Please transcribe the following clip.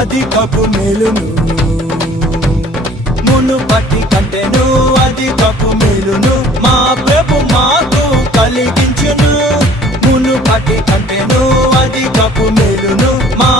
అధికపు మేలును, మునుపటి కంటేను అధికపు మేలును మా ప్రభు మాకు కలిగించును. మునుపటి కంటేను అధికపు మేలును మా